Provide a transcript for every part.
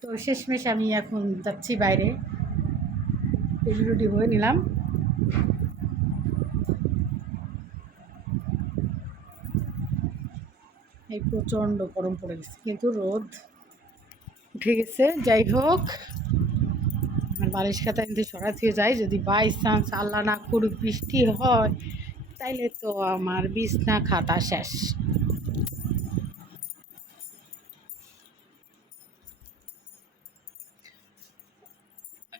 তো শেষমেশ আমি এখন যাচ্ছি বাইরে। রুটি হয়ে নিলাম। এই প্রচণ্ড গরম পড়ে গেছে, কিন্তু রোদ উঠে গেছে। যাই হোক বালিশ খাতা কিন্তু সরা যায় যদি বাই চান্স আল্লাহ না করুক বৃষ্টি হয়, তাইলে তো আমার বিছনা খাতা শেষ।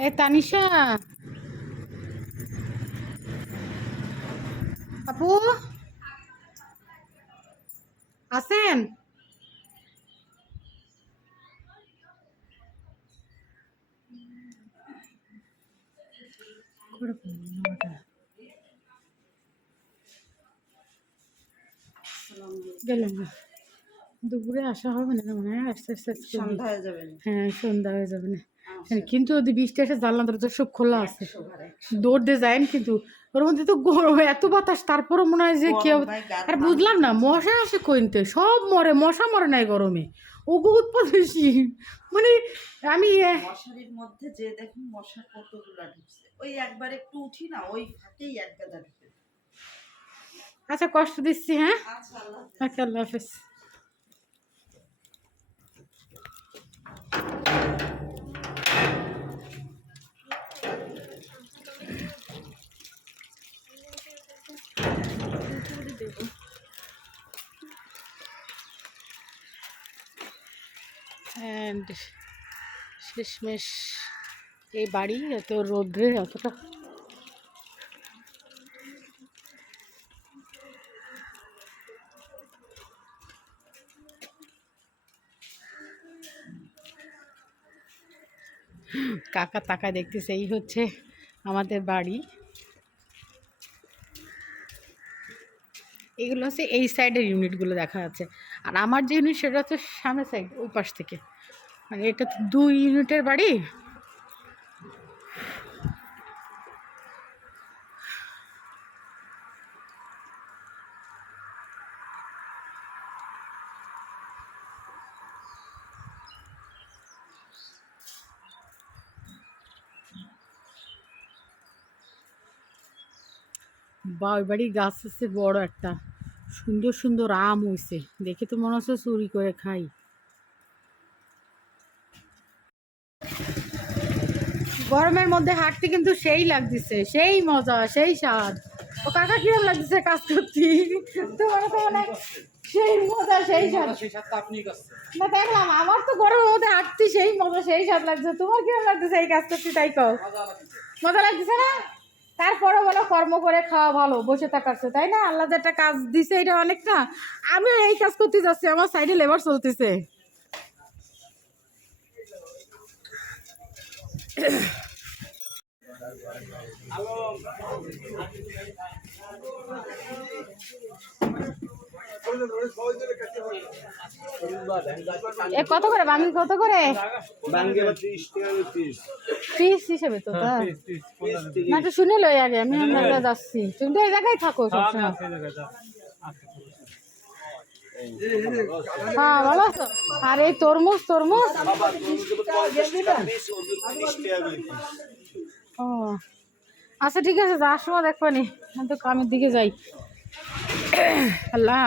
এ তানিশা। আপু? আছেন গেলাম না। দুপুরে আসা হবে না মনে হয় আস্তে আস্তে সন্ধ্যা হয়ে যাবে। না হ্যাঁ সন্ধ্যা হয়ে যাবে না। কিন্তু যদি বৃষ্টি আসে জানলা দরজা সব খোলা আছে। বার একশো। দৌড় দিয়ে যায় কিন্তু ওর মধ্যে তো গরম এত বাতাস তারপরও মনে হয় যে কেউ আর বুঝলাম না মশা আসে কইনতে সব মরে মশা মরে নাই গরমে। ওগো উৎপাদ বেশি মানে আমি মশারির মধ্যে যে দেখুন মশা কতগুলা ঢুকছে। ওই একবার একটু উঠি না ওই এক গাদা আচ্ছা কষ্ট দিচ্ছি হ্যাঁ? আচ্ছা আল্লাহ হাফেজ। অ্যান্ড শেষমেশ এই বাড়ি এত রোদ্রে অতটা কাকা তাকা দেখতেছে এই হচ্ছে আমাদের বাড়ি। এগুলো হচ্ছে এই সাইডের ইউনিটগুলো দেখা যাচ্ছে। আর আমার যে ইউনিট সেটা হচ্ছে সামনের সাইড ওই পাশ থেকে। মানে এটা তো দুই ইউনিটের বাড়ি। বা, ওই বাড়ির গাছ আছে বড় একটা। সুন্দর সুন্দর আম হইছে। দেখে তো মনে হচ্ছে চুরি করে খাই। গরমের মধ্যে হাঁটতে কিন্তু সেই লাগতেছে সেই মজা সেই স্বাদ। ও কাকা কিরম লাগতেছে কাজ করতে? তোমার তো মানে সেই মজা সেই স্বাদ। না দেখলাম আমার তো গরমের মধ্যে হাঁটতে সেই মজা সেই স্বাদ লাগছে। তোমার কিরম লাগতেছে এই কাজ করতে তাই কও? মজা লাগতেছে না? তারপরে বলো, কর্ম করে খাওয়া ভালো, বসে থাকারছে তাই না? আল্লাহ একটা কাজ দিছে, এটা অনেকটা। আমি এই কাজ করতে যাচ্ছি, আমার সাইডে লেবার চলতেছে। এ কত করে বাঙি কত করে? বাঙ্গে পিস হিসেবে তো তা না একটু শুনে লই আগে আমি আমরা যাচ্ছি। তুমি তো এই জায়গায় থাকো সবসময়। হ্যাঁ ভালো আছো? আর এই তরমুজ তরমুজ? ও আচ্ছা ঠিক আছে যাওয়ার সময় দেখবানি আমি তো কামের দিকে যাই। আল্লাহ।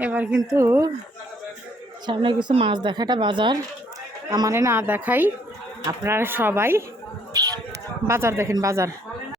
এবার কিন্তু সামনে কিছু মাছ দেখাটা বাজার। আমারে না দেখাই। আপনারা সবাই বাজার দেখেন, বাজার।